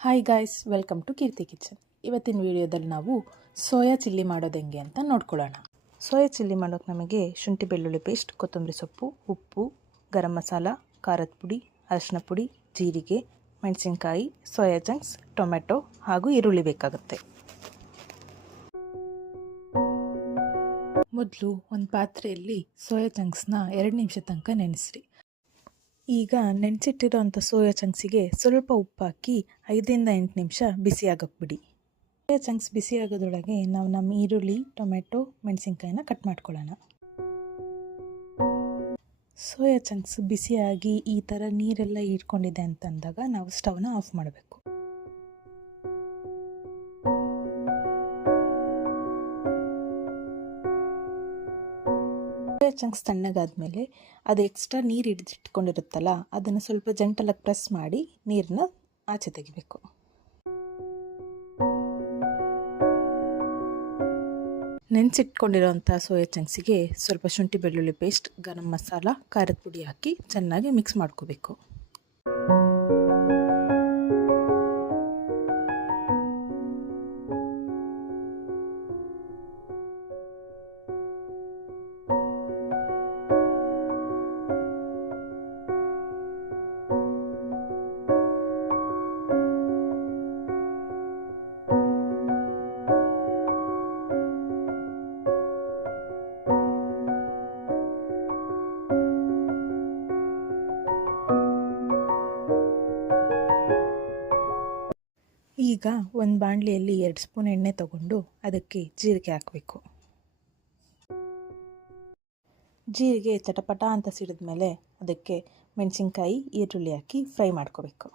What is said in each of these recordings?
Hi guys, welcome to Keerthi kitchen. ಇವತ್ತಿನ ವಿಡಿಯೋದಲ್ಲಿ ನಾವು ಸೋಯಾ ಚಿಲ್ಲಿ ಮಾಡೋದು ಹೆಂಗೆ ಅಂತ ನೋಡ್ಕೊಳ್ಳೋಣ. ಸೋಯಾ ಚಿಲ್ಲಿ ಮಾಡೋಕ್ಕೆ ನಮಗೆ ಶುಂಠಿ ಬೆಳ್ಳುಳ್ಳಿ ಪೇಸ್ಟ್, ಕೊತ್ತಂಬರಿ ಸೊಪ್ಪು, ಉಪ್ಪು, ಗರಂ ಮಸಾಲ, ಖಾರದ ಪುಡಿ, ಅರಿಶಿನ ಪುಡಿ, ಜೀರಿಗೆ, ಮೆಣಸಿನ್ಕಾಯಿ, ಸೋಯಾ ಚಂಕ್ಸ್, ಟೊಮೆಟೊ ಹಾಗೂ ಈರುಳ್ಳಿ ಬೇಕಾಗುತ್ತೆ. ಮೊದಲು ಒಂದು ಪಾತ್ರೆಯಲ್ಲಿ ಸೋಯಾ ಚಂಕ್ಸ್ನ 2 ನಿಮಿಷ ತನಕ ನೆನೆಸ್ರಿ. ಈಗ ನೆನೆಸಿಟ್ಟಿರೋಂಥ ಸೋಯಾ ಚಂಕ್ಸಿಗೆ ಸ್ವಲ್ಪ ಉಪ್ಪು ಹಾಕಿ 5-8 ನಿಮಿಷ ಬಿಸಿ ಆಗಕ್ಕೆ ಬಿಡಿ. ಸೋಯಾ ಚಂಕ್ಸ್ ಬಿಸಿ ಆಗೋದ್ರೊಳಗೆ ನಾವು ನಮ್ಮ ಈರುಳ್ಳಿ, ಟೊಮೆಟೊ, ಮೆಣಸಿನ್ಕಾಯಿನ ಕಟ್ ಮಾಡ್ಕೊಳ್ಳೋಣ. ಸೋಯಾ ಚಂಕ್ಸ್ ಬಿಸಿಯಾಗಿ ಈ ಥರ ನೀರೆಲ್ಲ ಇಟ್ಕೊಂಡಿದೆ ಅಂತಂದಾಗ ನಾವು ಸ್ಟವ್ನ ಆಫ್ ಮಾಡಬೇಕು. ಸೋಯಾ ಚಂಕ್ಸ್ ತಣ್ಣಗಾದ್ಮೇಲೆ ಅದು ಎಕ್ಸ್ಟ್ರಾ ನೀರು ಹಿಡಿದಿಟ್ಕೊಂಡಿರುತ್ತಲ್ಲ, ಅದನ್ನು ಸ್ವಲ್ಪ ಜಂಟಲಾಗಿ ಪ್ರೆಸ್ ಮಾಡಿ ನೀರನ್ನ ಆಚೆ ತೆಗಿಬೇಕು. ನೆನೆಸಿಟ್ಕೊಂಡಿರೋಂಥ ಸೋಯಾ ಚಂಕ್ಸಿಗೆ ಸ್ವಲ್ಪ ಶುಂಠಿ ಬೆಳ್ಳುಳ್ಳಿ ಪೇಸ್ಟ್, ಗರಂ ಮಸಾಲ, ಖಾರದ ಪುಡಿ ಹಾಕಿ ಚೆನ್ನಾಗಿ ಮಿಕ್ಸ್ ಮಾಡ್ಕೋಬೇಕು. ಈಗ ಒಂದು ಬಾಣಲಿಯಲ್ಲಿ 2 ಸ್ಪೂನ್ ಎಣ್ಣೆ ತಗೊಂಡು ಅದಕ್ಕೆ ಜೀರಿಗೆ ಹಾಕಬೇಕು. ಜೀರಿಗೆ ಚಟಪಟ ಅಂತ ಸಿಡಿದ ಮೇಲೆ ಅದಕ್ಕೆ ಮೆಣಸಿನ್ಕಾಯಿ, ಈರುಳ್ಳಿ ಹಾಕಿ ಫ್ರೈ ಮಾಡ್ಕೋಬೇಕು.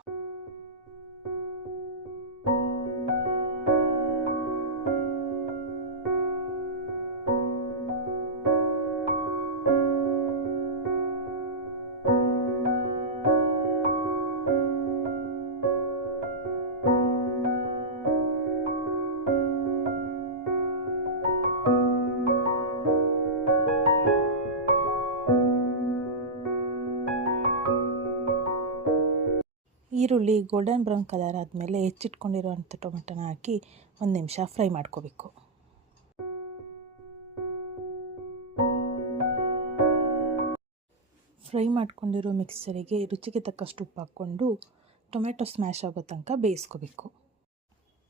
ಈರುಳ್ಳಿ ಗೋಲ್ಡನ್ ಬ್ರೌನ್ ಕಲರ್ ಆದಮೇಲೆ ಹೆಚ್ಚಿಟ್ಕೊಂಡಿರೋಂಥ ಟೊಮೆಟೊನ ಹಾಕಿ 1 ನಿಮಿಷ ಫ್ರೈ ಮಾಡ್ಕೋಬೇಕು. ಫ್ರೈ ಮಾಡ್ಕೊಂಡಿರೋ ಮಿಕ್ಸರಿಗೆ ರುಚಿಗೆ ತಕ್ಕಷ್ಟು ಉಪ್ಪು ಹಾಕ್ಕೊಂಡು ಟೊಮೆಟೊ ಸ್ಮ್ಯಾಶ್ ಆಗೋ ತನಕ ಬೇಯಿಸ್ಕೋಬೇಕು.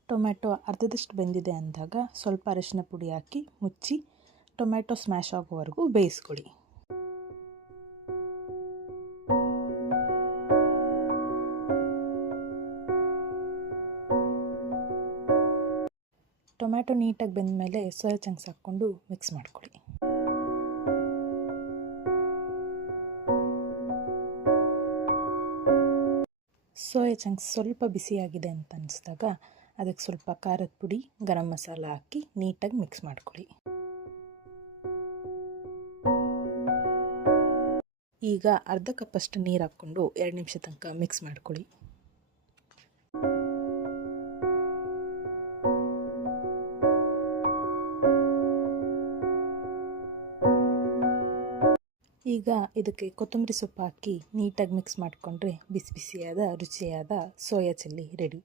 ಟೊಮೆಟೊ ಅರ್ಧದಷ್ಟು ಬೆಂದಿದೆ ಅಂದಾಗ ಸ್ವಲ್ಪ ಅರಿಶಿನ ಪುಡಿ ಹಾಕಿ ಮುಚ್ಚಿ ಟೊಮೆಟೊ ಸ್ಮ್ಯಾಶ್ ಆಗೋವರೆಗೂ ಬೇಯಿಸ್ಕೊಳ್ಳಿ. ಟೊಮ್ಯಾಟೊ ನೀಟಾಗಿ ಬೆಂದ ಮೇಲೆ ಸೋಯಾ ಚಂಕ್ಸ್ ಹಾಕ್ಕೊಂಡು ಮಿಕ್ಸ್ ಮಾಡ್ಕೊಳ್ಳಿ. ಸೋಯಾ ಚಂಕ್ಸ್ ಸ್ವಲ್ಪ ಬಿಸಿಯಾಗಿದೆ ಅಂತ ಅನಿಸಿದಾಗ ಅದಕ್ಕೆ ಸ್ವಲ್ಪ ಖಾರದ ಪುಡಿ, ಗರಂ ಮಸಾಲ ಹಾಕಿ ನೀಟಾಗಿ ಮಿಕ್ಸ್ ಮಾಡ್ಕೊಳ್ಳಿ. ಈಗ ಅರ್ಧ ಕಪ್ಪಷ್ಟು ನೀರು ಹಾಕ್ಕೊಂಡು 2 ನಿಮಿಷ ತನಕ ಮಿಕ್ಸ್ ಮಾಡ್ಕೊಳ್ಳಿ. ಈಗ ಇದಕ್ಕೆ ಕೊತ್ತಂಬರಿ ಸೊಪ್ಪು ಹಾಕಿ ನೀಟಾಗಿ ಮಿಕ್ಸ್ ಮಾಡಿಕೊಂಡ್ರೆ ಬಿಸಿ ಬಿಸಿಯಾದ ರುಚಿಯಾದ ಸೋಯಾ ಚಿಲ್ಲಿ ರೆಡಿ.